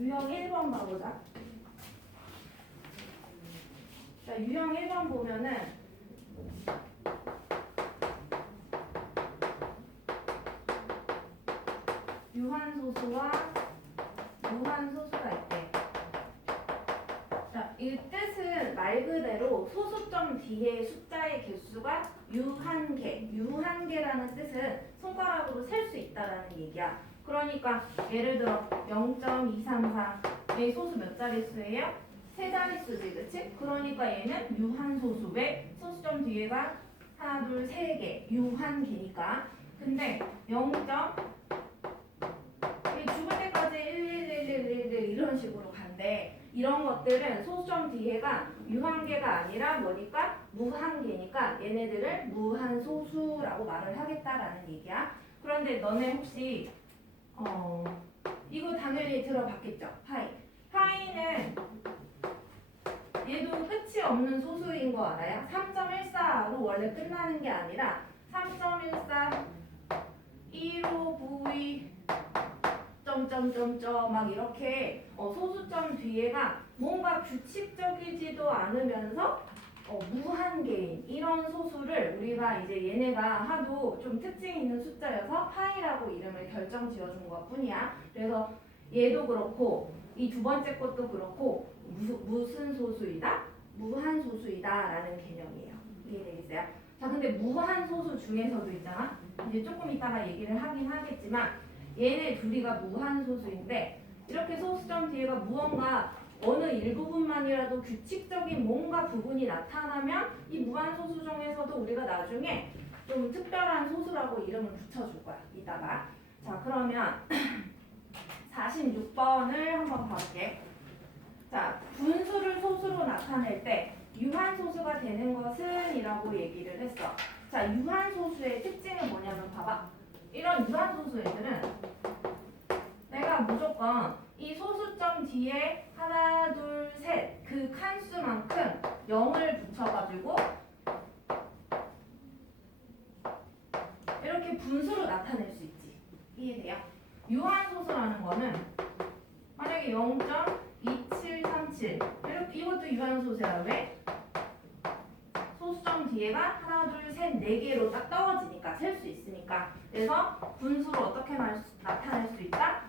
유형 1번 봐보자. 자, 유형 1번 보면은 유한소수와 무한소수가 있대. 자, 이 뜻은 말 그대로 소수점 뒤에 숫자의 개수가 유한계라는 뜻은 손가락으로 셀 수 있다라는 얘기야. 그러니까 예를 들어 0.234 의 소수 몇 자릿수예요? 세 자릿수지, 그치? 그러니까 얘는 유한소수. 왜? 소수점 뒤에가 하나, 둘, 세 개. 유한계니까. 근데 0. 죽을 때까지 11111 이런 식으로 간대. 이런 것들은 소수점 뒤에가 유한계가 아니라 뭐니까? 무한계니까 얘네들을 무한소수라고 말을 하겠다라는 얘기야. 그런데 너네 혹시 이거 당연히 들어봤겠죠? 파이는 얘도 끝이 없는 소수인 거 알아요? 3.14로 원래 끝나는 게 아니라 3.14 1592 점점점점 막 이렇게 소수점 뒤에가 뭔가 규칙적이지도 않으면서 무한계인 이런 소수를 우리가 이제 얘네가 하도 좀 특징 있는 숫자여서 파이라고 이름을 결정 지어준 것 뿐이야. 그래서 얘도 그렇고 이 두 번째 것도 그렇고 무슨 소수이다? 무한소수이다 라는 개념이에요. 이해되겠어요? 자, 근데 무한소수 중에서도 있잖아. 이제 조금 이따가 얘기를 하긴 하겠지만 얘네 둘이가 무한소수인데 이렇게 소수점 뒤에가 무언가 어느 일부분만이라도 규칙적인 뭔가 부분이 나타나면 이 무한소수 중에서도 우리가 나중에 좀 특별한 소수라고 이름을 붙여줄 거야. 이따가. 자, 그러면 46번을 한번 봐볼게. 자, 분수를 소수로 나타낼 때 유한소수가 되는 것은 이라고 얘기를 했어. 자, 유한소수의 특징은 뭐냐면 봐봐. 이런 유한소수 애들은 내가 무조건 이 소수점 뒤에 하나, 둘, 셋 그 칸수만큼 0을 붙여가지고 이렇게 분수로 나타낼 수 있지. 이해돼요? 유한소수라는 거는 만약에 0.2737 이렇게 이것도 유한소수야. 왜? 소수점 뒤에가 하나, 둘, 셋, 네 개로 딱 떨어지니까 셀 수 있으니까. 그래서 분수로 어떻게 나타낼 수 있다?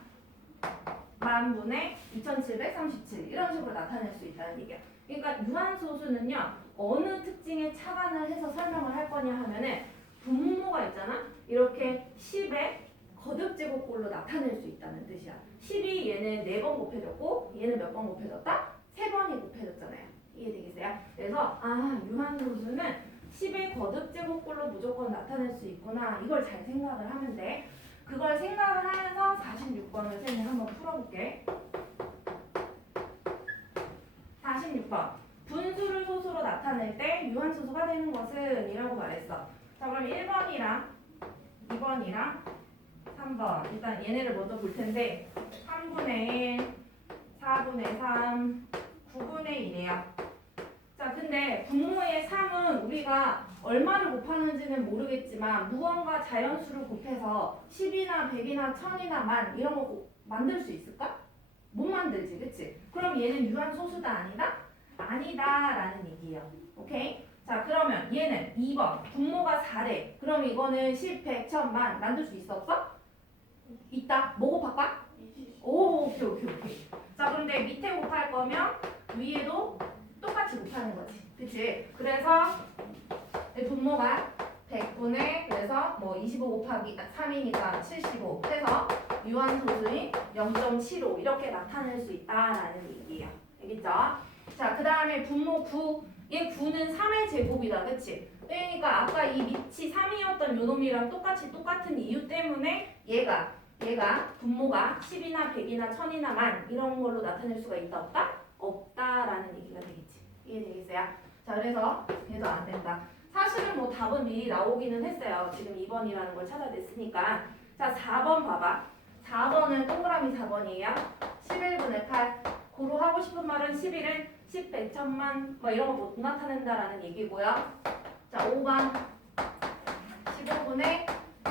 만분의 2737 이런 식으로 나타낼 수 있다는 얘기야. 그러니까 유한소수는요 어느 특징에 착안을 해서 설명을 할 거냐 하면은 분모가 있잖아. 이렇게 10의 거듭제곱꼴로 나타낼 수 있다는 뜻이야. 10이 얘는 4번 곱해졌고 얘는 몇 번 곱해졌다? 3번이 곱해졌잖아요. 이해되겠어요? 그래서 유한소수는 10의 거듭제곱꼴로 무조건 나타낼 수 있구나. 이걸 잘 생각을 하면 돼. 그걸 생각을 하면서 46번을 쌤이 한번 풀어볼게. 46번. 분수를 소수로 나타낼 때 유한소수가 되는 것은 이라고 말했어. 자, 그럼 1번이랑 2번이랑 3번. 일단 얘네를 먼저 볼 텐데 3분의 1, 4분의 3, 9분의 1이에요. 자, 근데 분모의 3은 우리가 얼마를 곱하는지는 모르겠지만 무언가 자연수를 곱해서 10이나 100이나 1000이나 만 이런 거 만들 수 있을까? 못 만들지, 그치? 그럼 얘는 유한소수다 아니다? 아니다 라는 얘기예요. 오케이? 자, 그러면 얘는 2번 분모가 4래. 그럼 이거는 10, 100, 1000만 만들 수 있어 없어? 있다. 뭐 곱할까? 오, 오케이. 자, 그런데 밑에 곱할 거면 위에도 똑같이 곱하는 거지. 그치? 그래서 분모가 100분의 그래서 뭐 25 곱하기 3이니까 75 해서 유한소수인 0.75 이렇게 나타낼 수 있다라는 얘기예요. 알겠죠? 자, 그 다음에 분모 9. 얘 9는 3의 제곱이다. 그치? 그러니까 아까 이 밑이 3이었던 요 놈이랑 똑같은 이유 때문에 얘가 분모가 10이나 100이나 1000이나 만 이런 걸로 나타낼 수가 있다 없다? 없다라는 얘기가 되겠지. 이해되겠어요? 자, 그래서 얘도 안 된다. 사실은 뭐 답은 미리 나오기는 했어요. 지금 2번이라는 걸 찾아냈으니까. 자, 4번 봐봐. 4번은 동그라미 4번이에요. 11분의 8. 고로 하고 싶은 말은 11은 10, 100, 1000만 뭐 이런 거 못 나타낸다라는 얘기고요. 자, 5번 15분의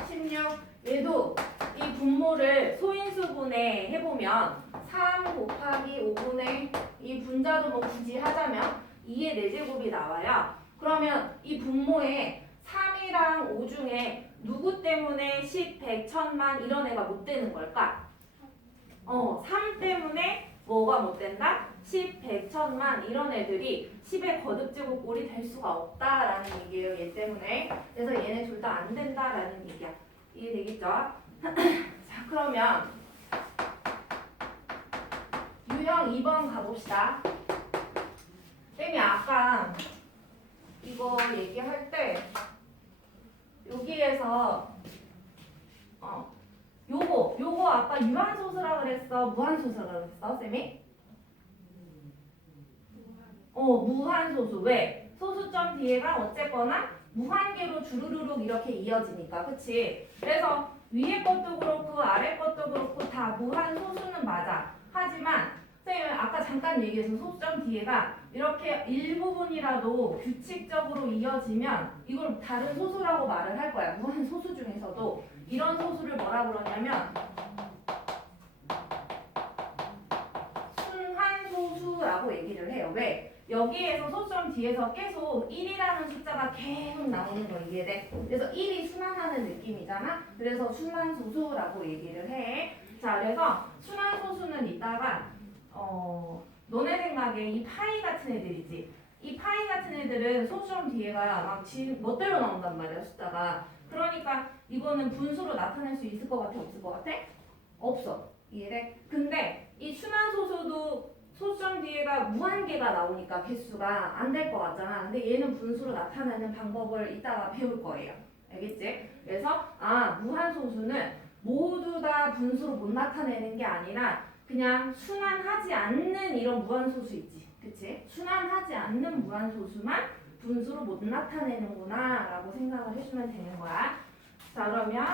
16. 얘도 이 분모를 소인수분해 해보면 3 곱하기 5분의 이 분자도 뭐 굳이 하자면 2의 4제곱이 나와요. 그러면 이 분모에 3이랑 5 중에 누구 때문에 10, 100, 1000만 이런 애가 못 되는 걸까? 3 때문에 뭐가 못 된다? 10, 100, 1000만 이런 애들이 10의 거듭제곱꼴이 될 수가 없다라는 얘기예요. 얘 때문에. 그래서 얘네 둘 다 안 된다라는 얘기야. 이해되겠죠? 자, 그러면 유형 2번 가봅시다. 쌤이 아까 이거 얘기할 때 여기에서 요거 아까 유한소수라 그랬어? 무한소수라 그랬어? 쌤이? 무한소수. 왜? 소수점 뒤에가 어쨌거나 무한계로 주르르륵 이렇게 이어지니까. 그치? 그래서 위에 것도 그렇고 아래 것도 그렇고 다 무한소수는 맞아. 하지만 선생님 아까 잠깐 얘기해서 소수점 뒤에가 이렇게 일부분이라도 규칙적으로 이어지면 이걸 다른 소수라고 말을 할 거야. 무한소수 중에서도 이런 소수를 뭐라 그러냐면 순환소수라고 얘기를 해요. 왜? 여기에서 소수점 뒤에서 계속 1이라는 숫자가 계속 나오는 거 이해돼? 그래서 1이 순환하는 느낌이잖아? 그래서 순환소수라고 얘기를 해. 자, 그래서 순환소수는 이따가 너네 생각에 이 파이 같은 애들이지. 이 파이 같은 애들은 소수점 뒤에가 막 멋대로 나온단 말이야, 숫자가. 그러니까 이거는 분수로 나타낼 수 있을 것 같아, 없을 것 같아? 없어. 이해돼? 근데 이 순환소수도 소수점 뒤에가 무한계가 나오니까 개수가 안 될 것 같잖아. 근데 얘는 분수로 나타내는 방법을 이따가 배울 거예요. 알겠지? 그래서 무한소수는 모두 다 분수로 못 나타내는 게 아니라 그냥 순환하지 않는 이런 무한소수 있지. 그치? 순환하지 않는 무한소수만 분수로 못 나타내는구나 라고 생각을 해주면 되는 거야. 자, 그러면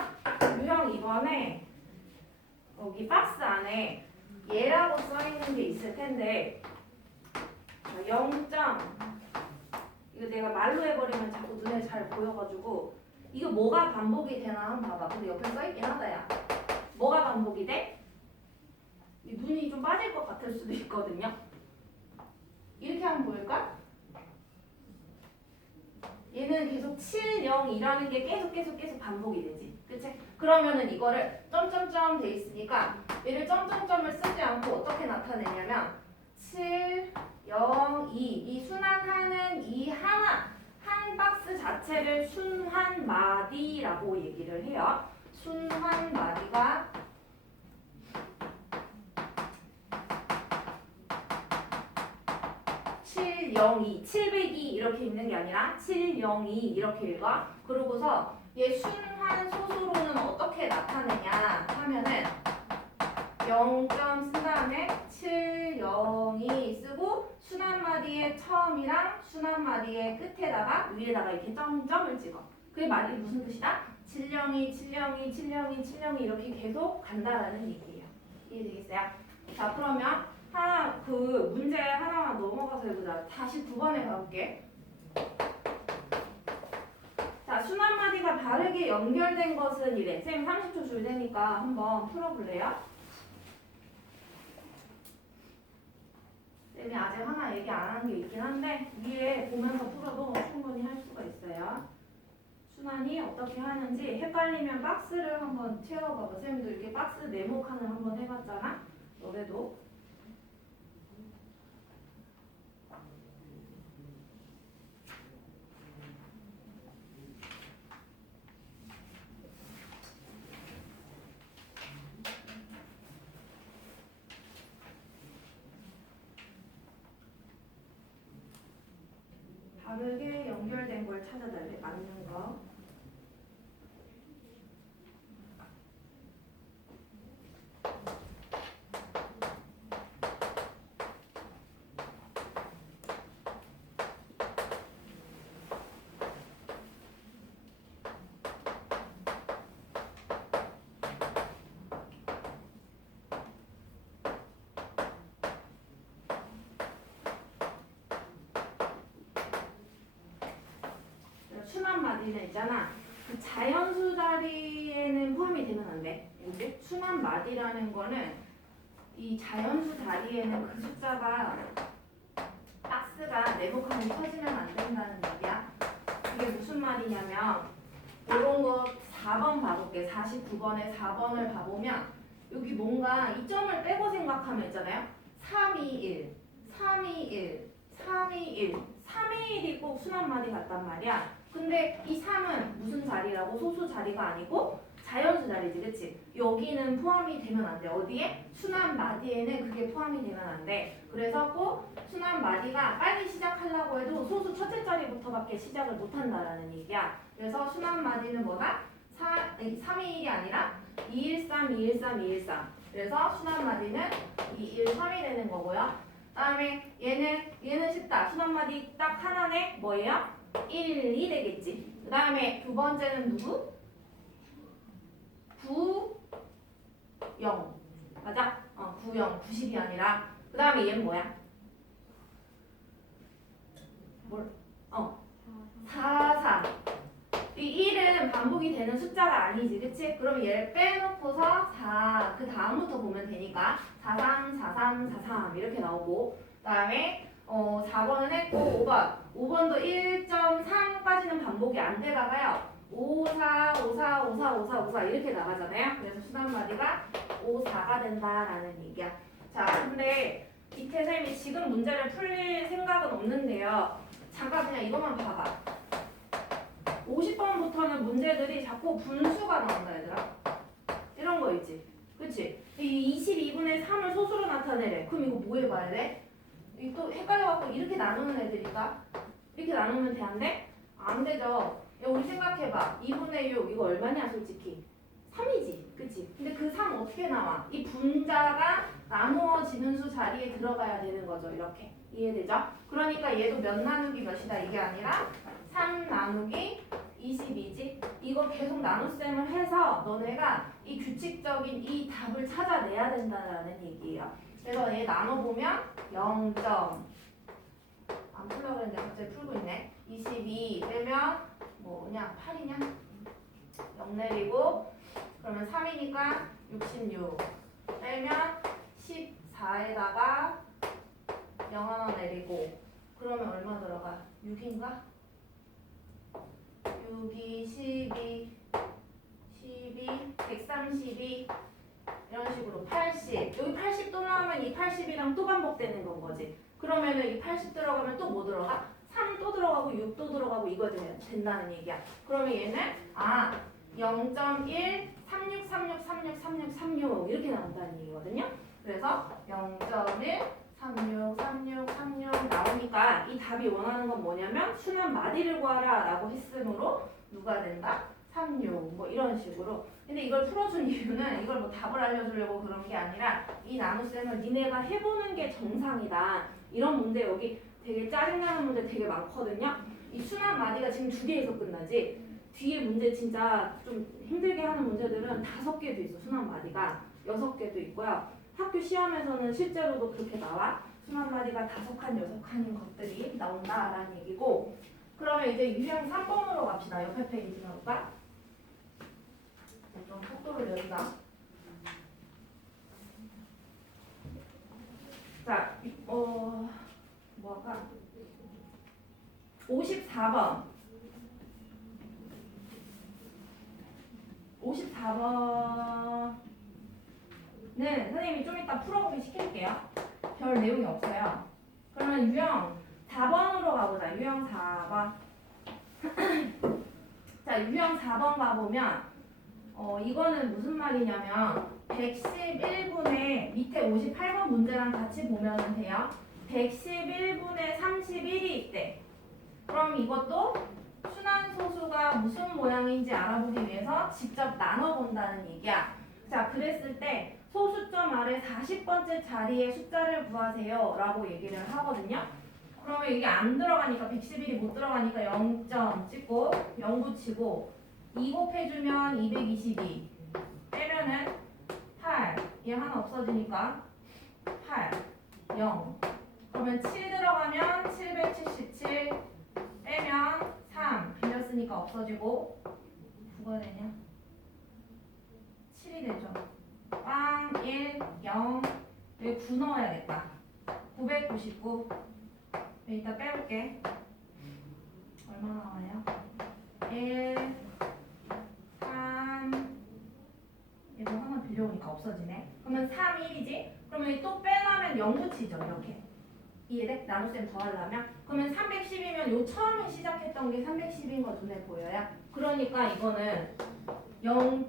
유형 2번에 여기 박스 안에 얘라고 써있는 게 있을 텐데 0. 이거 내가 말로 해버리면 자꾸 눈에 잘 보여가지고 이거 뭐가 반복이 되나 한번 봐봐. 근데 옆에 써있긴 하다 야. 뭐가 반복이 돼? 이 눈이 좀 빠질 것 같을 수도 있거든요. 이렇게 한번 보일까? 얘는 계속 7, 0, 2라는 게 계속 반복이 되지. 그치? 그러면은 이거를 점점점 돼 있으니까 얘를 점점점을 쓰지 않고 어떻게 나타내냐면 7, 0, 2 이 순환하는 이 한 박스 자체를 순환마디라고 얘기를 해요. 순환마디가 702, 702 이렇게 있는 게 아니라 702 이렇게 읽어. 그러고서 얘 순환 소수로는 어떻게 나타내냐 하면은 0점 쓴 다음에 702 쓰고 순환마디의 처음이랑 순환마디의 끝에다가 위에다가 이렇게 점점을 찍어. 그게 말이 무슨 뜻이다? 702, 702, 702, 702 이렇게 계속 간다라는 얘기예요. 이해되겠어요? 자, 그러면 그 문제 하나만 넘어가서 해보자. 다시 9번에 가볼게. 자, 순환마디가 바르게 연결된 것은 이래. 쌤 30초 줄 테니까 한번 풀어볼래요? 쌤이 아직 하나 얘기 안 한 게 있긴 한데 위에 보면서 풀어도 충분히 할 수가 있어요. 순환이 어떻게 하는지 헷갈리면 박스를 한번 채워봐봐. 쌤도 이렇게 박스 네모칸을 한번 해봤잖아. 너네도. 바르게 연결된 걸 찾아달래. 맞는 거. 순환마디는 있잖아. 그 자연수 자리에는 포함이 되면 안 돼. 뭐지? 수만 마디라는 거는 이 자연수 자리에는 그 숫자가 박스가 네모칸이 터지면 안 된다는 얘기야. 이게 무슨 말이냐면 이런 거 4번 봐볼게. 49번에 4번을 봐보면 여기 뭔가 이 점을 빼고 생각하면 있잖아요. 3, 2, 1, 3, 2, 1, 3, 2, 1, 3, 2, 1이 꼭 수만 마디 같단 말이야. 근데 이 3은 무슨 자리라고? 소수 자리가 아니고 자연수 자리지, 그치? 여기는 포함이 되면 안 돼. 어디에? 순환 마디에는 그게 포함이 되면 안 돼. 그래서 꼭 순환 마디가 빨리 시작하려고 해도 소수 첫째 자리부터밖에 시작을 못 한다라는 얘기야. 그래서 순환 마디는 뭐다? 321이 아니라 213, 213, 213. 그래서 순환 마디는 213이 되는 거고요. 그다음에 얘는 쉽다. 순환 마디 딱 하나네. 뭐예요? 1, 2 되겠지. 그다음에 두 번째는 누구? 9, 0. 맞아? 9, 0. 90이 아니라. 그 다음에 얘는 뭐야? 뭘? 4, 4. 이 1은 반복이 되는 숫자가 아니지, 그치? 그럼 얘를 빼놓고서 4, 그 다음부터 보면 되니까 43, 43, 43 이렇게 나오고 그 다음에 4번은 했고 5번도 1.3까지는 반복이 안 되다가요 54, 54, 54, 54, 54 이렇게 나가잖아요. 그래서 수단 마디가 54가 된다라는 얘기야. 자, 근데 이태 쌤이 지금 문제를 풀릴 생각은 없는데요. 잠깐 그냥 이것만 봐봐. 50번부터는 문제들이 자꾸 분수가 나온다 얘들아. 이런 거 있지. 그치? 이 22분의 3을 소수로 나타내래. 그럼 이거 뭐 해봐야 돼? 이 또 헷갈려갖고 이렇게 나누는 애들일까? 이렇게 나누면 되는데? 안 되죠. 야, 우리 생각해봐. 2분의 6 이거 얼마냐 솔직히? 3이지. 그치? 근데 그 3 어떻게 나와? 이 분자가 나누어지는 수 자리에 들어가야 되는 거죠. 이렇게. 이해되죠? 그러니까 얘도 몇 나누기 몇이다 이게 아니라 3 나누기 22지? 이거 계속 나눗셈을 해서 너네가 이 규칙적인 이 답을 찾아내야 된다는 얘기예요. 그래서 얘 나눠보면 0. 안 풀려고 그랬는데 갑자기 풀고 있네. 22 빼면 뭐냐 8이냐? 0 내리고 그러면 3이니까 66 빼면 14에다가 0 하나 내리고 그러면 얼마 들어가? 6인가? 6이 12 132 이런 식으로 80 여기 80 또 나오면 이 80이랑 또 반복되는 건 거지. 그러면은 이 80 들어가면 또 뭐 들어가? 3 또 들어가고 6 또 들어가고 이거 된다는 얘기야. 그러면 얘는 0.1 36 36 36 36 36 이렇게 나온다는 얘기거든요. 그래서 0.1 36 36 36 나오니까 이 답이 원하는 건 뭐냐면 순환 마디를 구하라 라고 했으므로 누가 된다? 36 뭐 이런 식으로. 근데 이걸 풀어준 이유는 이걸 뭐 답을 알려주려고 그런 게 아니라 이 나눗셈을 니네가 해보는 게 정상이다. 이런 문제 여기 되게 짜증나는 문제 되게 많거든요. 이 순환 마디가 지금 2개에서 끝나지. 뒤에 문제 진짜 좀 힘들게 하는 문제들은 5개도 있어. 순환 마디가 6개도 있고요. 학교 시험에서는 실제로도 그렇게 나와. 순환 마디가 5칸, 6칸인 것들이 나온다라는 얘기고. 그러면 이제 유형 3번으로 갑시다. 옆에 페이지 가볼까? 좀 속도를 내리자. 자, 뭐 할까? 54번. 54번은 선생님이 좀 이따 풀어보기 시킬게요. 별 내용이 없어요. 그러면 유형 4번으로 가보자. 유형 4번. 자, 유형 4번 가보면 이거는 무슨 말이냐면 111분의 밑에 58번 문제랑 같이 보면 돼요. 111분의 31이 있대. 그럼 이것도 순환소수가 무슨 모양인지 알아보기 위해서 직접 나눠본다는 얘기야. 자, 그랬을 때 소수점 아래 40번째 자리의 숫자를 구하세요 라고 얘기를 하거든요. 그러면 이게 안 들어가니까 111이 못 들어가니까 0점 찍고 0 붙이고 2 곱해주면 222 빼면은 8 얘 하나 없어지니까 8 0 그러면 7 들어가면 777 빼면 3 빌렸으니까 없어지고 누가 되냐? 7이 되죠. 빵, 1, 0. 여기 9 넣어야겠다. 999. 이따 빼볼게. 얼마 나와요? 1, 3. 이거 하나 빌려오니까 없어지네. 그러면 3, 1이지? 그러면 또 빼려면 0 붙이죠, 이렇게. 이해돼? 나눗셈 더 하려면? 그러면 310이면 요 처음에 시작했던 게 310인 거 눈에 보여요? 그러니까 이거는 0.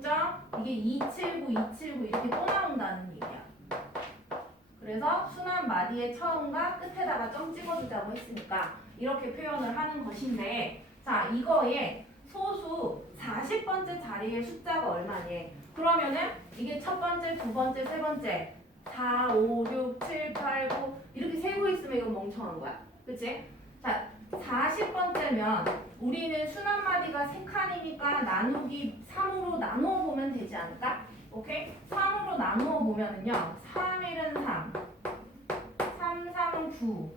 이게 279, 279 이렇게 또 나온다는 얘기야. 그래서 순환 마디의 처음과 끝에다가 점 찍어주자고 했으니까 이렇게 표현을 하는 것인데, 자, 이거에 소수 40번째 자리의 숫자가 얼마니? 그러면은 이게 첫 번째, 두 번째, 세 번째 4, 5, 6, 7, 8, 9 이렇게 세고 있으면 이건 멍청한 거야. 그치? 자, 40번째면 우리는 순환 마디가 3칸이니까 나누기 3으로 나누어 보면 되지 않을까? 오케이? 3으로 나누어 보면은요. 3, 1은 3, 3, 3은 9.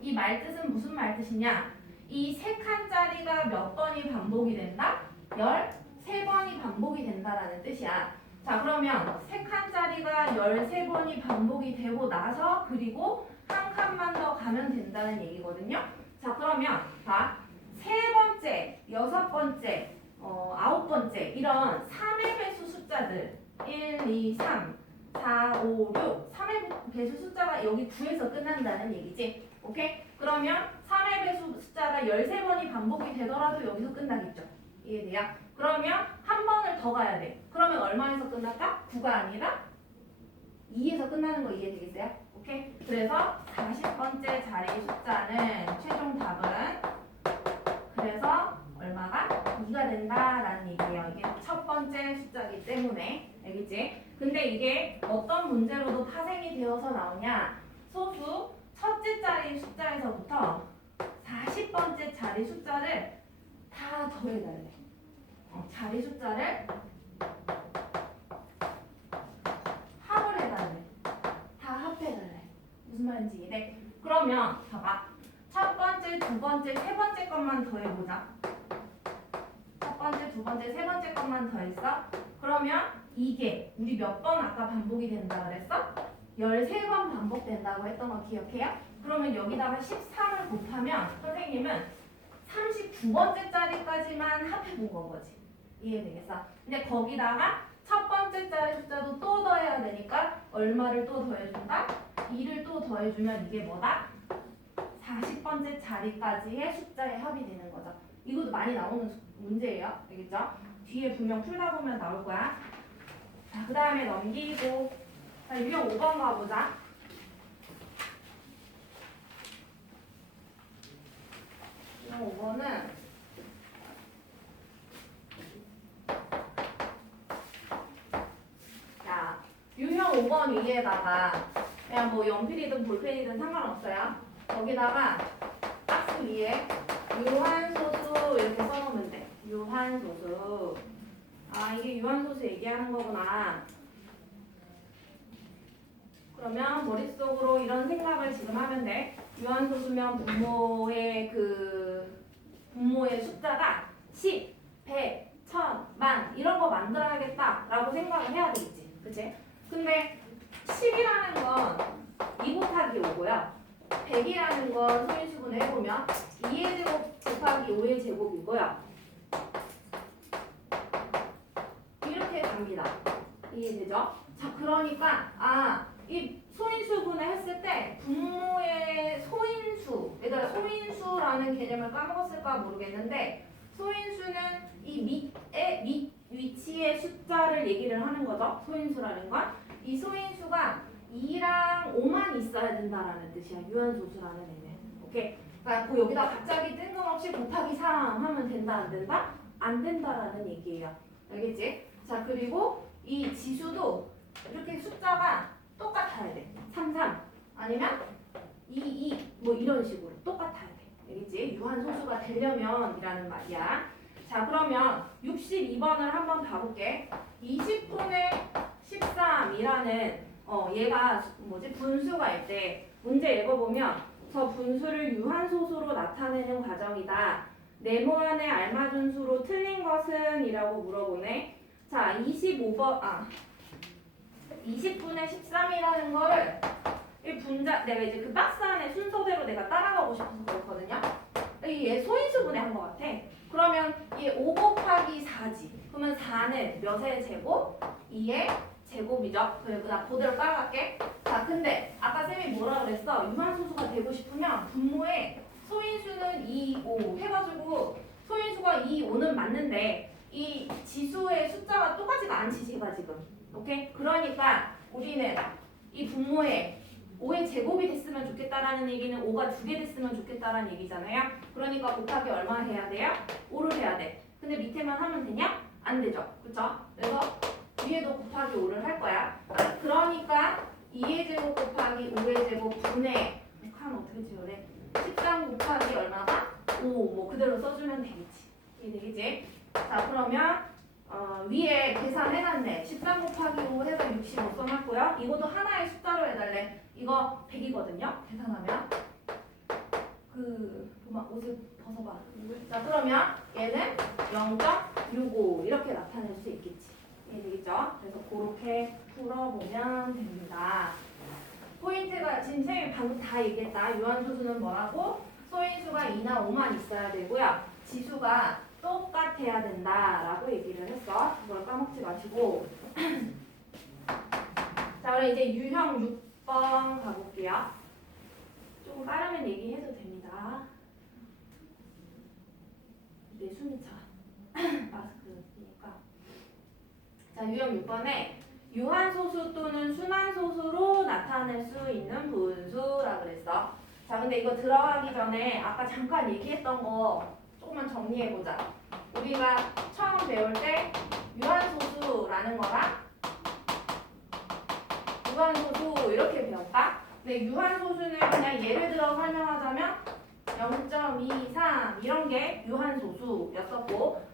이 말뜻은 무슨 말뜻이냐? 이 3칸짜리가 몇 번이 반복이 된다? 13번이 반복이 된다라는 뜻이야. 자, 그러면 3칸짜리가 13번이 반복이 되고 나서 그리고 한 칸만 더 가면 된다는 얘기거든요. 자, 그러면 봐. 세 번째, 여섯 번째, 아홉 번째 이런 3의 배수 숫자들 1, 2, 3, 4, 5, 6 3의 배수 숫자가 여기 9에서 끝난다는 얘기지. 오케이? 그러면 3의 배수 숫자가 13번이 반복이 되더라도 여기서 끝나겠죠. 이해돼요? 그러면 한 번을 더 가야 돼. 그러면 얼마에서 끝날까? 9가 아니라 2에서 끝나는 거 이해되겠어요? 오케이? 그래서 40번째 자리의 숫자는 최종 답은 그래서 얼마가? 2가 된다라는 얘기예요. 이게 첫 번째 숫자이기 때문에. 알겠지? 근데 이게 어떤 문제로도 파생이 되어서 나오냐? 소수 첫째 자리 숫자에서부터 40번째 자리 숫자를 다 더해달래. 자리 숫자를 합을 해달래. 다 합해달래. 무슨 말인지 이해돼? 그러면 봐봐. 첫 번째, 두 번째, 세 번째 것만 더해보자. 첫 번째, 두 번째, 세 번째 것만 더했어? 그러면 이게 우리 몇 번 아까 반복이 된다 그랬어? 13번 반복된다고 했던 거 기억해요? 그러면 여기다가 13을 곱하면 선생님은 39번째 자리까지만 합해본 건 거지. 이해되겠어? 근데 거기다가 첫 번째 자리 숫자도 또 더해야 되니까 얼마를 또 더해준다? 2를 또 더해주면 이게 뭐다? 40번째 자리까지의 숫자의 합이 되는 거죠. 이것도 많이 나오는 문제예요. 알겠죠? 뒤에 분명 풀다 보면 나올 거야. 자, 그 다음에 넘기고 자, 유형 5번 가보자. 유형 5번은 자, 유형 5번 위에다가 그냥 뭐 연필이든 볼펜이든 상관없어요. 거기다가 박스 위에 유한소수 이렇게 써놓으면 돼. 유한소수. 아, 이게 유한소수 얘기하는 거구나. 그러면 머릿속으로 이런 생각을 지금 하면 돼. 유한소수면 분모의 숫자가 10, 100, 1000, 만 이런 거 만들어야겠다라고 생각을 해야 되겠지. 그치? 근데 10이라는 건 2 곱하기 5고요. 100이라는 건 소인수분을 해보면 2의 제곱 곱하기 5의 제곱이고요. 이렇게 갑니다. 이해되죠? 자, 그러니까 이 소인수분을 했을 때 분모의 소인수, 그러니까 소인수라는 개념을 까먹었을까 모르겠는데 소인수는 이 밑에 위치의 숫자를 얘기를 하는 거죠. 소인수라는 건. 이 소인수가 2랑 5만 있어야 된다라는 뜻이야. 유한소수라는 애는. 오케이? 그러니까 여기다 갑자기 뜬금없이 곱하기 3 하면 된다 안 된다? 안 된다라는 얘기예요. 알겠지? 자, 그리고 이 지수도 이렇게 숫자가 똑같아야 돼. 3, 3 아니면 2, 2 뭐 이런 식으로 똑같아야 돼. 알겠지? 유한소수가 되려면 이라는 말이야. 자, 그러면 62번을 한번 봐볼게. 20분의 13이라는 얘가 분수가 있대. 문제 읽어보면 저 분수를 유한소수로 나타내는 과정이다. 네모안에 알맞은 수로 틀린 것은? 이라고 물어보네. 자, 20분의 13이라는 거를 이 분자 내가 이제 그 박스 안에 순서대로 내가 따라가고 싶어서 그렇거든요. 얘 소인수분해 한 것 같아. 그러면 얘 5 곱하기 4지. 그러면 4는 몇의 제곱? 2의 제곱이죠. 그다음 그대로 따라갈게. 자, 근데 아까 쌤이 뭐라 그랬어? 유한소수가 되고 싶으면 분모에 소인수는 2, 5 해가지고 소인수가 2, 5는 맞는데 이 지수의 숫자가 똑같지가 않지 제가 지금. 오케이? 그러니까 우리는 이 분모에 5의 제곱이 됐으면 좋겠다라는 얘기는 5가 2개 됐으면 좋겠다라는 얘기잖아요. 그러니까 곱하기 얼마 해야 돼요? 5를 해야 돼. 근데 밑에만 하면 되냐? 안 되죠. 그쵸? 그래서 위에도 곱하기 5를 할 거야. 그러니까 2의 제곱 곱하기 5의 제곱 분의 칸 어떻게 지우래? 13 곱하기 얼마가? 5. 뭐 그대로 써주면 되겠지. 이게 되겠지? 자, 그러면 위에 계산해놨네. 13 곱하기 5 해서 65 써놨고요. 이것도 하나의 숫자로 해달래. 이거 100이거든요. 계산하면. 옷을 벗어봐. 자, 그러면 얘는 0.65 이렇게 나타낼 수 있겠지. 이해 되겠죠? 그래서 그렇게 풀어보면 됩니다. 포인트가 지금 쌤이 방금 다 얘기했다. 유한소수는 뭐라고? 소인수가 2나 5만 있어야 되고요. 지수가 똑같아야 된다라고 얘기를 했어. 그걸 까먹지 마시고. 자, 그럼 이제 유형 6번 가볼게요. 조금 빠르면 얘기해도 됩니다. 내 숨이 차. 마스크니까. 자, 유형 6번에 유한소수 또는 순환소수로 나타낼 수 있는 분수라 그랬어. 자, 근데 이거 들어가기 전에 아까 잠깐 얘기했던 거 조금만 정리해보자. 우리가 처음 배울 때 유한소수라는 거랑 유한소수 이렇게 배웠다. 근데 유한소수는 그냥 예를 들어 설명하자면 0.23 이런 게 유한소수였었고,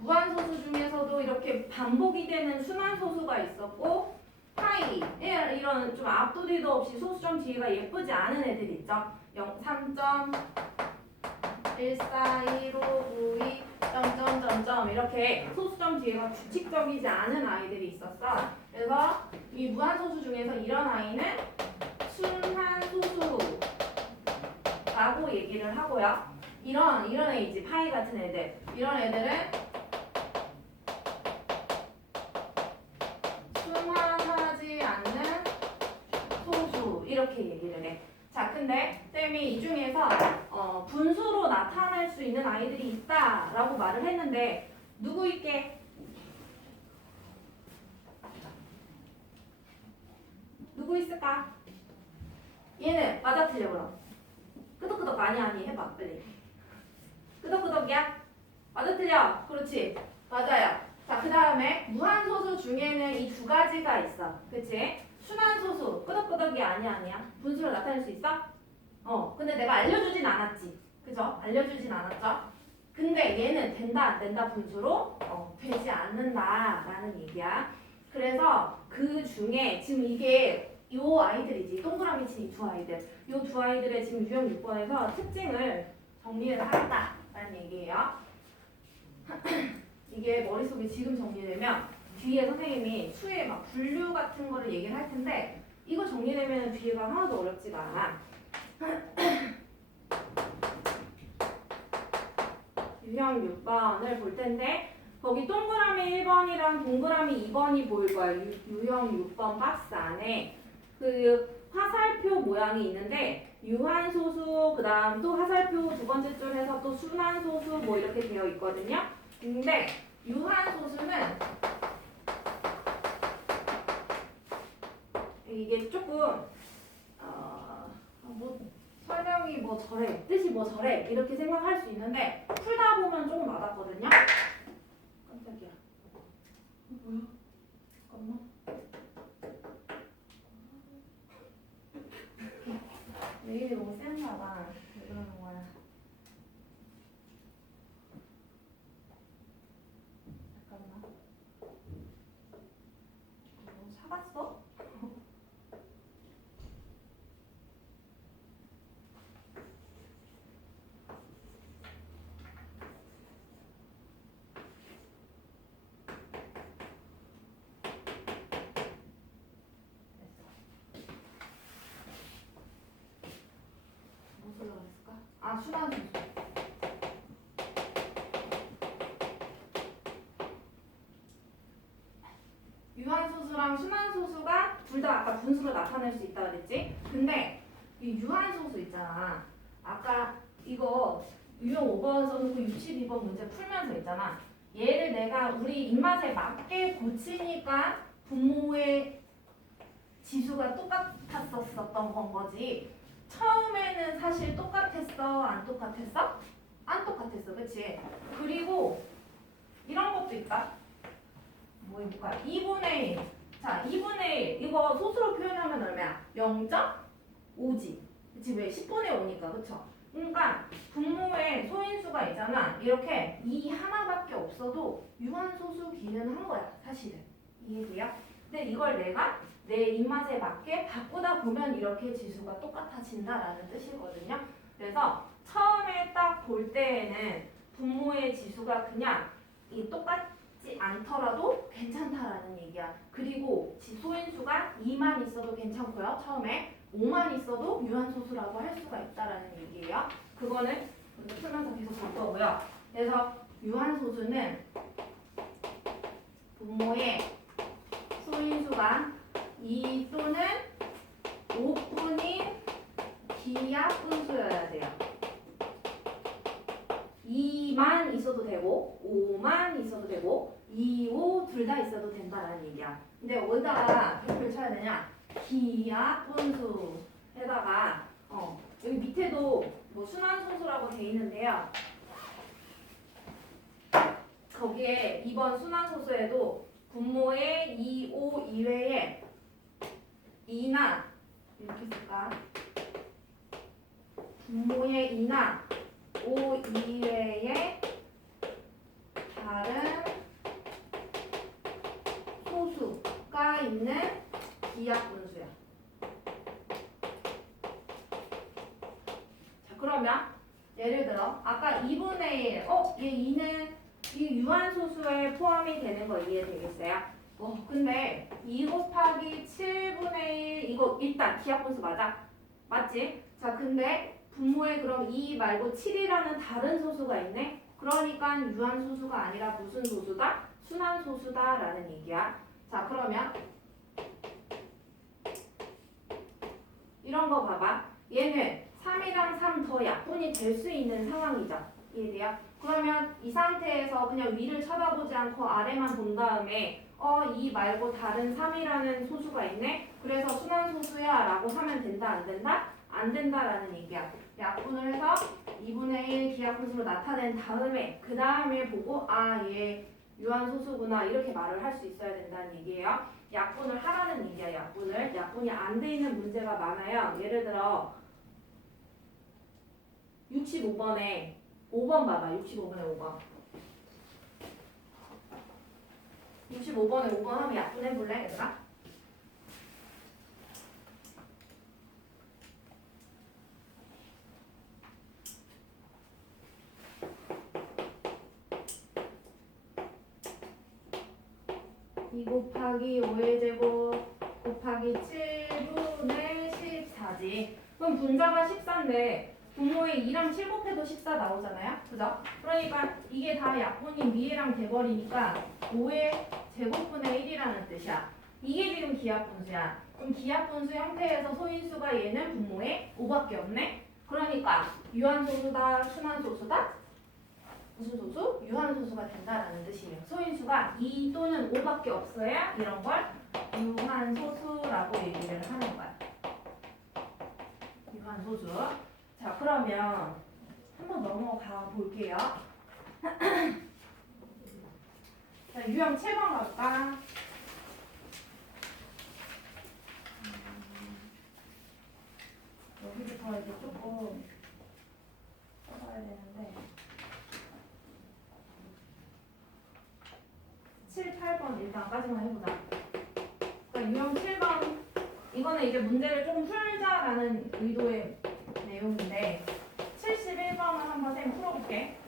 무한소수 중에서도 이렇게 반복이 되는 순환소수가 있었고, 파이 이런 좀 앞도 뒤도 없이 소수점 뒤가 예쁘지 않은 애들 있죠. 3.141592 점점점점 이렇게 소수점 뒤에가 규칙적이지 않은 아이들이 있었어. 그래서 이 무한소수 중에서 이런 아이는 순환소수라고 얘기를 하고요. 이런 애이지, 파이 같은 애들. 이런 애들은 순환하지 않는 소수 이렇게 얘기를 해. 자, 근데 쌤이 이 중에서 분수로 나타낼 수 있는 아이들이 있다라고 말을 했는데 누구 있게? 누구 있을까? 얘는 맞아 틀려 그럼. 끄덕끄덕 아니 해봐 빨리. 끄덕끄덕이야? 맞아 틀려. 그렇지. 맞아요. 자, 그 다음에 무한소수 중에는 이 두 가지가 있어. 그치? 순환소수 끄덕끄덕이 아니야. 분수로 나타낼 수 있어? 근데 내가 알려주진 않았지. 그죠? 알려주진 않았죠? 근데 얘는 된다 안 된다 분수로 되지 않는다라는 얘기야. 그래서 그 중에 지금 이게 요 아이들이지. 동그라미 친 이 두 아이들. 요 두 아이들의 지금 유형 6번에서 특징을 정리를 하겠다라는 얘기예요. 이게 머릿속에 지금 정리되면 뒤에 선생님이 수의 막 분류 같은 거를 얘기를 할 텐데 이거 정리되면 뒤에가 하나도 어렵지가 않아. 유형 6번을 볼 텐데 거기 동그라미 1번이랑 동그라미 2번이 보일 거야. 유형 6번 박스 안에 그 화살표 모양이 있는데 유한소수 그 다음 또 화살표 두 번째 줄에서 또 순환소수 뭐 이렇게 되어 있거든요. 근데 유한소수는 이게 조금 뭐 설명이 뭐 저래 뜻이 뭐 저래 이렇게 생각할 수 있는데 풀다 보면 조금 와닿거든요. 깜짝이야. 뭐야? 잠깐만. 내일이 너무 센가 봐. 왜 그러는 거야? 잠깐만. 뭐 사갔어? 순환소수. 유한소수랑 순환소수가 둘 다 아까 분수로 나타낼 수 있다고 그랬지? 근데 이 유한소수 있잖아. 아까 이거 유형 5번 써놓고 62번 문제 풀면서 있잖아. 얘를 내가 우리 입맛에 맞게 고치니까 분모의 지수가 똑같았었던 건 거지. 처음에는 사실 똑같았어? 안 똑같았어? 안 똑같았어. 그치? 그리고 이런 것도 있다. 뭐 해볼까? 2분의 1. 자, 2분의 1. 이거 소수로 표현하면 얼마야? 0.5지. 그치? 왜? 10분의 5니까. 그쵸? 그러니까 분모에 소인수가 있잖아. 이렇게 이 하나밖에 없어도 유한소수 기능한 거야. 사실은. 이해돼요? 근데 이걸 내가 내 입맛에 맞게 바꾸다 보면 이렇게 지수가 똑같아진다라는 뜻이거든요. 그래서 처음에 딱 볼 때에는 분모의 지수가 그냥 이 똑같지 않더라도 괜찮다라는 얘기야. 그리고 소인수가 2만 있어도 괜찮고요. 처음에 5만 있어도 유한소수라고 할 수가 있다라는 얘기예요. 그거는 풀면서 계속 볼 거고요. 그래서 유한소수는 분모의 소인수가 2 또는 5분인 기하분수여야 돼요. 2만 있어도 되고 5만 있어도 되고 2, 5 둘 다 있어도 된다라는 얘기야. 근데 어디다가 별표를 쳐야 되냐? 기하분수에다가 여기 밑에도 뭐 순환소수라고 돼 있는데요. 거기에 이번 순환소수에도 분모의 2, 5 이외에 2나 이렇게 쓸까? 분모의 2나 5 이외에 다른 소수가 있는 기하분수야. 자, 그러면 예를 들어 아까 2분의 1, 얘 2는 이 유한소수에 포함이 되는 거 이해되겠어요? 근데 2 곱하기 7분의 1 이거 일단 기하분수 맞아? 맞지? 자, 근데 분모에 그럼 2 말고 7이라는 다른 소수가 있네? 그러니까 유한소수가 아니라 무슨 소수다? 순환소수다라는 얘기야. 자, 그러면 이런 거 봐봐. 얘는 3이랑 3 더 약분이 될 수 있는 상황이죠. 이해돼요? 그러면 이 상태에서 그냥 위를 쳐다보지 않고 아래만 본 다음에 2 말고 다른 3이라는 소수가 있네? 그래서 순환소수야 라고 하면 된다 안 된다? 안 된다라는 얘기야. 약분을 해서 2분의 1 기하분수로 나타낸 다음에 그 다음에 보고 얘 유한소수구나 이렇게 말을 할 수 있어야 된다는 얘기예요. 약분을 하라는 얘기야. 약분이 안 돼 있는 문제가 많아요. 예를 들어 65번에 5번 봐봐. 65번에 5번. 65번에 5번 하면 약분해볼래 얘들아? 이 곱하기 5의 제곱 곱하기 7분의 14지. 그럼 분자가 14인데 분모에 2랑 7 곱해도 14 나오잖아요. 그죠? 그러니까 이게 다 약분이 위에랑 돼버리니까 5의 제곱분의 1이라는 뜻이야. 이게 지금 기하분수야. 그럼 기하분수 형태에서 소인수가 얘는 분모에 5밖에 없네? 그러니까 유한소수다, 순환소수다? 무슨 소수? 유한소수가 된다라는 뜻이에요. 소인수가 2 또는 5밖에 없어야 이런 걸 유한소수라고 얘기를 하는 거야. 유한소수. 자, 그러면 한번 넘어가 볼게요. 자, 유형 7번 가볼까? 여기부터 이제 조금 써봐야 되는데 7, 8번 일단까지만 해보자. 그러니까 유형 7번 이거는 이제 문제를 조금 풀자라는 의도의 내용인데 71번을 한번 쌤 풀어볼게.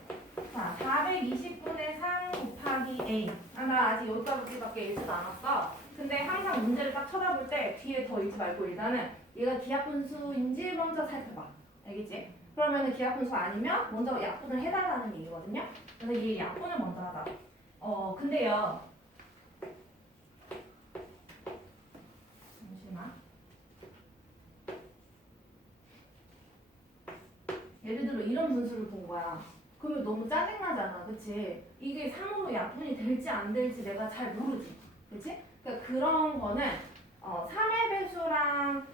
자, 420분의 3 곱하기 a. 나 아직 여기까지밖에 읽지도 않았어. 근데 항상 문제를 딱 쳐다볼 때 뒤에 더 읽지 말고 일단은 얘가 기하분수인지 먼저 살펴봐. 알겠지? 그러면은 기하분수가 아니면 먼저 약분을 해달라는 얘기거든요. 그래서 이 약분을 먼저 하자. 근데요. 잠시만. 예를 들어 이런 분수를 본 거야. 그러면 너무 짜증나잖아. 그치? 이게 3으로 약분이 될지 안 될지 내가 잘 모르지. 그치? 그러니까 그런 거는 3의 배수랑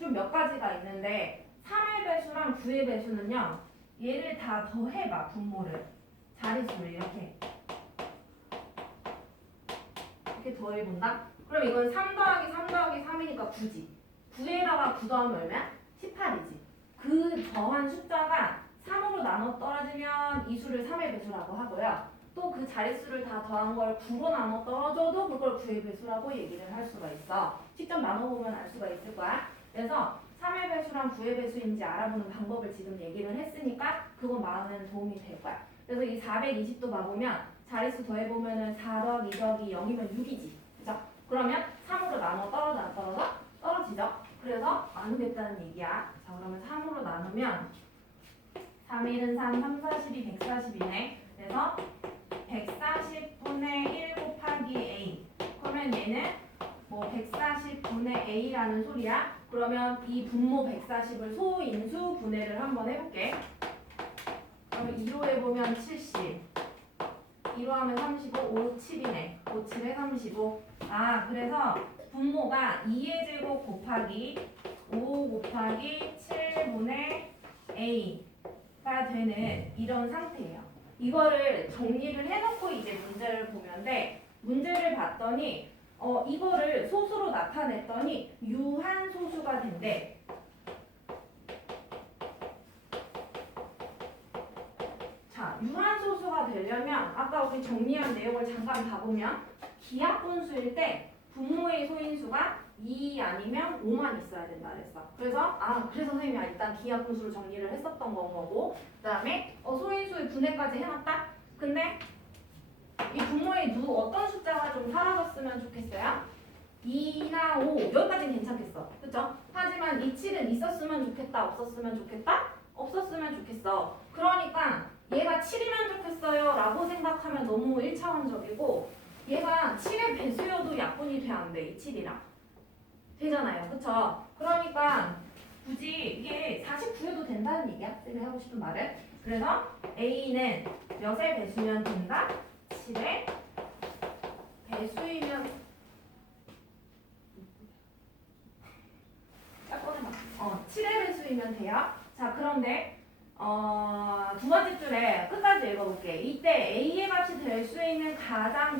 좀 몇 가지가 있는데 3의 배수랑 9의 배수는요. 얘를 다 더해봐. 분모를. 자릿수를 이렇게 더해본다? 그럼 이건 3 더하기 3 더하기 3이니까 9지. 9에다가 9 더하면 얼마야? 18이지. 그 더한 숫자가 3으로 나눠 떨어지면 이 수를 3의 배수라고 하고요. 또 그 자릿수를 다 더한 걸 9로 나눠 떨어져도 그걸 9의 배수라고 얘기를 할 수가 있어. 직접 나눠보면 알 수가 있을 거야. 그래서 3의 배수랑 9의 배수인지 알아보는 방법을 지금 얘기를 했으니까 그거 마음에는 도움이 될 거야. 그래서 이 420도 봐보면 자릿수 더해보면은 4 더하기 2 더하기 0이면 6이지. 그죠? 그러면 3으로 나눠 떨어져 안 떨어져? 떨어지죠? 그래서 나누겠다는 얘기야. 자, 그러면 3으로 나누면 3, 1은 3, 3, 4, 12, 140이네. 그래서 140분의 1 곱하기 A. 그러면 얘는 뭐 140분의 A라는 소리야. 그러면 이 분모 140을 소인수 분해를 한번 해볼게. 그러면 2로 해보면 70. 2로 하면 35, 5, 7이네. 5, 7에 35. 아, 그래서 분모가 2의 제곱 곱하기 5 곱하기 7분의 A가 되는 이런 상태예요. 이거를 정리를 해놓고 이제 문제를 보면 돼. 문제를 봤더니 이거를 소수로 나타냈더니 유한소수가 된대. 자, 유한소수가 되려면 아까 우리 정리한 내용을 잠깐 봐보면 기하분수일 때 분모의 소인수가 2 아니면 5만 있어야 된다 그랬어. 그래서 선생님이 일단 기하분수를 정리를 했었던 건 거고, 그 다음에 소인수의 분해까지 해놨다? 근데 이 분모의 어떤 숫자가 좀 사라졌으면 좋겠어요? 2나 5 여기까지는 괜찮겠어. 그쵸? 하지만 이 7은 있었으면 좋겠다 없었으면 좋겠다? 없었으면 좋겠어. 그러니까 얘가 7이면 좋겠어요 라고 생각하면 너무 1차원적이고 얘가 7의 배수여도 약분이 돼 안 돼? 이 7이랑 되잖아요. 그쵸? 그러니까 굳이 이게 49여도 된다는 얘기야. 쌤이 하고 싶은 말은. 그래서 A는 몇의 배수면 된다? 7의 배수이면 7의 배수이면 돼요. 자, 그런데 두 번째 줄에 끝까지 읽어볼게. 이때 A의 값이 될 수 있는 가장